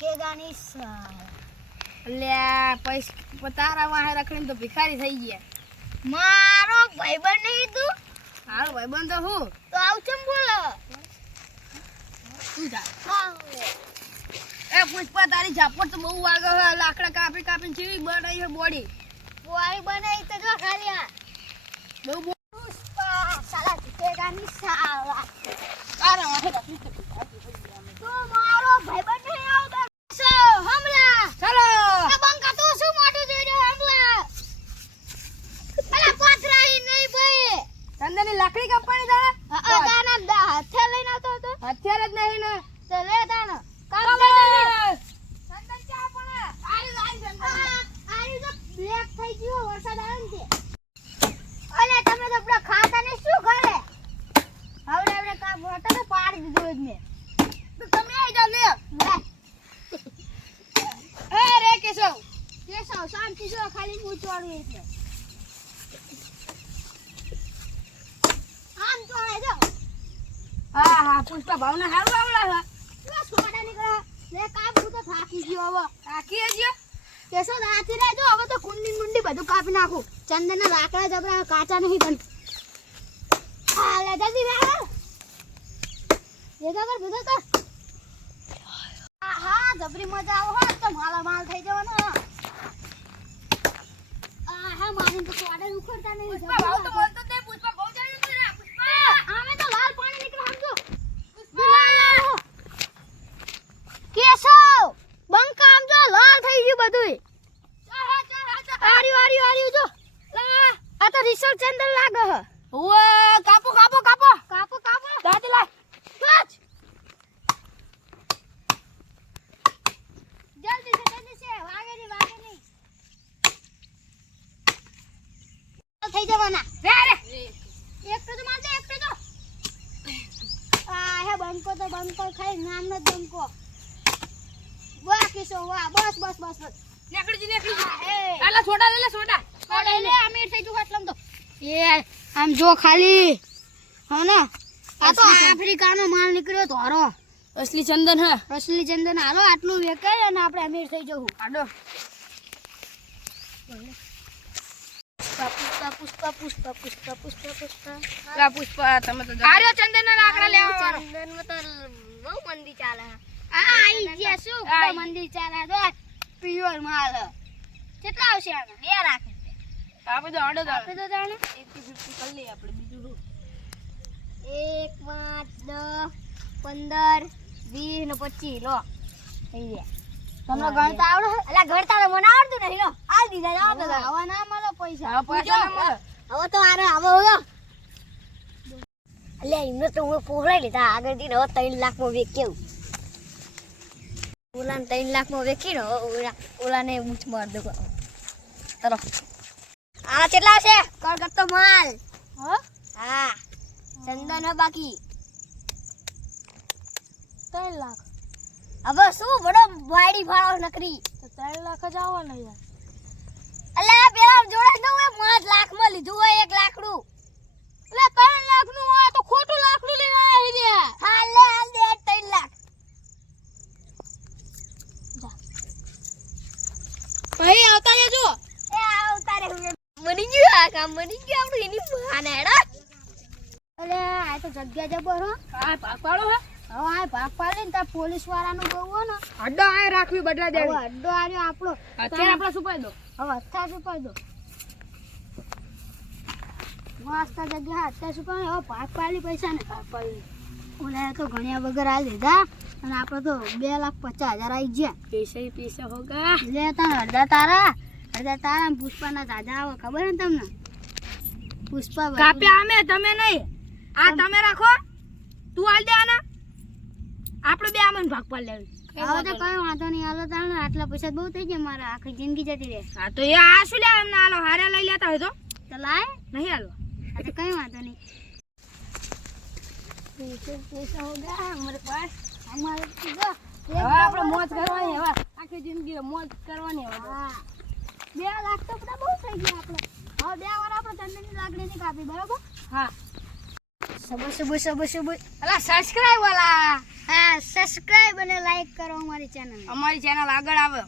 झुकेगा नहीं साला। અલ્યા પૈસા તારા વાહે રખડીને તો ભિખારી થઈ ગયા. मारो भाईबंध नहीं तू હારો ભાઈબંધ તો હું तो आउ चम बोलो તું જા. हाँ એ પુષ્પા તારી ઝાપટ તો બહુ વાગે હે. લાકડા કાપી કાપીને ચીવી બનાવી હે બોડી. बुआई बनाई तो जो खा लिया બહુ पुष्पा साला झुकेगा नहीं साला। તારા વાહે રખડી તો ભિખારી થઈ ગયા અમે. तू मारो भाईबंध नहीं आवता सो हमला ચાલો ए बंका तू શું મોટું જોઈ રહ્યો हमला અલા પાથરાઈ નહીં ભાઈ ચંદનની લાકડી કાપવાની તારે દાના હાથે લઈને આવતો હતો હથિયાર જ નહીં ને. તો લે દાના કામ ચાલો. કરી ચંદન ચા પણ આરી ચંદન. આરી તો બ્લેક થઈ ગયો વરસાદ આવે ને તે અલે તમે તો આપડા ખાતા ને શું કરે હવે આપણે કામ હોતા તો પાડી દીધું જ મેં તો તમે આઈ જાવ લે. લે એ રે કેશવ કેશવ શાંતિ જો ખાલી પૂછવાનું એટલે આમ તો હે જો હા હા પુષ્પા ભાવના હારું આવડા છે. લે સોડા નીકળે લે કામ હું તો થાકી ગયો હવે કાકી હજી કેશવ રાતી રહેજો હવે તો કુંડી મુંડી બધું કાપી નાખું ચંદનના લાકડા જબરા કાચા નહીં પણ હા લે જલ્દી લે ભેગા કર ભેગા કર હા હા જબરી મજા આવો હો તો માલા માલ થઈ જવાનો આ હા મારી તો સોડા ઉખડતા નહીં પુષ્પા ભાવ તો બોલતો જ નહીં. પુષ્પા બહુ જાણ્યું છે ને. પુષ્પા આમે તો લાલ પાણી નીકળે સમજો કેશવ બંકા આમ જો લાલ થઈ ગયું બધું આર્યું જો લા આ તો રિસર્ચ ચંદન લાગે હ ઓએ કાપો કાપો કાપો કાપો કાપો દાદી લાય. કાચ જલ્દી છે વાગે નહીં થઈ જવાના રે રે એક તો મારજે એક તો આ હે બંકો ખાઈ નામ ન બંકો વાહ કિશો વાહ બસ નેકડી જી એ આલા છોડા લે છોડા. ઓડે લે અમીર થઈ જુ એટલમ તો એ આમ જો ખાલી હા ને આ તો આફ્રિકાનો માલ નીકળ્યો ધોરો અસલી ચંદન હે. અસલી ચંદન હાલો આટલું વેકાય અને આપણે અમીર થઈ જવું આડો પુષ્પા લા પુષ્પા તમે તો આર્યો ચંદનના લાકડા લેવા વાળો. ચંદન માં તો બહુ મંદી ચાલે આ આઈ ગયા શું આઈ. મંદી ચાલે તો પ્યોર માલ કેટલા આવશે આના બે રાખે આ બધો આડો જ આપે તો જાણે 50-50 કરી લઈએ આપણે બીજું શું. 1 5 10 15 20 ને 25 લો થઈ ગયા તમને ગણતા આવડે અલા ગણતા તો મને આવડતું નહીં લો આ દીધા જાવ તો આવા ના મળે પૈસા હા પૈસા ના મળે. હવે તો આરે આવો હો અલ્યા એમને તો હું પોહરાઈ લીધા આગળથી ને હવે 3 લાખમાં વેચ્યું ઓલાને 3 લાખમાં વેચી ને ઓલાને મૂછ માર દો ચલો આ કેટલા છે કરગત્તો માલ હા ચંદન હે બાકી 3 લાખ હવે શું બડો વાડી ભાડો નકરી તો 3 લાખ જ આવવાના યાર અલ્યા પેલા જોડે ન હોય 5 લાખ માં લીધું હોય 1 લાખનું એટલે 3 લાખ નું હોય તો ખોટું લાખનું લઈને આયા રે હાલ દે 3 લાખ ભાઈ આવતા રહેજો. એ આવતા રે મરી ગયું આ કામ મરી ગયું આપણું એની માને હેડા અલે આ તો જગ્યા જબર હો હા પાપાળો હે. હવે આ ભાગ પાડી ને તા પોલીસ વાળાનું બહુ હો ને અડ્ડો આ રાખવી બદલા હવે દેવી. અડ્ડો આવ્યો આપણો અત્યારે આપણે સુપાઈ દો. હવે હથા સુપાઈ દો મસ્ત જગ્યા હથા સુપાઈ હવે ભાગ પાડી પૈસા ને ભાગ પાડી ઓલા તો ઘણ્યા વગર આ લીધા અને આપણે તો 2,50,000 આવી ગયા પૈસા ही પૈસા હોગા. લે તને અડધા તારા ને પુષ્પાના દાદા આવે ખબર ને તમને પુષ્પા કાપ્યા અમે તમે નહીં. આ તમે રાખો. તું આલ દે આના. આપણે બે આમન ભાગ પાડ લેવી. હવે તો કઈ વાંધો નહીં હાલો તાણે આટલા પૈસા બહુ થઈ ગયા મારા આખી જિંદગી જતી રહે હા તો એ આ શું લે એમને આલો હારે લઈ લેતા હોય તો તો લાય નહીં આલો. આ તો કઈ વાંધો નહીં પૈસા હોગા હમારે પાસ હમારે તો હવે આપણે મોજ કરવાની હવે આખી જિંદગી મોજ કરવાની હવે. હા 2 લાખ તો બધા બહુ થઈ ગયા આપણે હવે 2 વાર આપણે ચંદનની લાકડીની કાપી બરોબર હા સબસ્ક્રાઇબ અલા સબસ્ક્રાઇબ વાલા હા સબસ્ક્રાઇબ અને લાઈક કરો અમારી ચેનલ અમારી ચેનલ આગળ આવે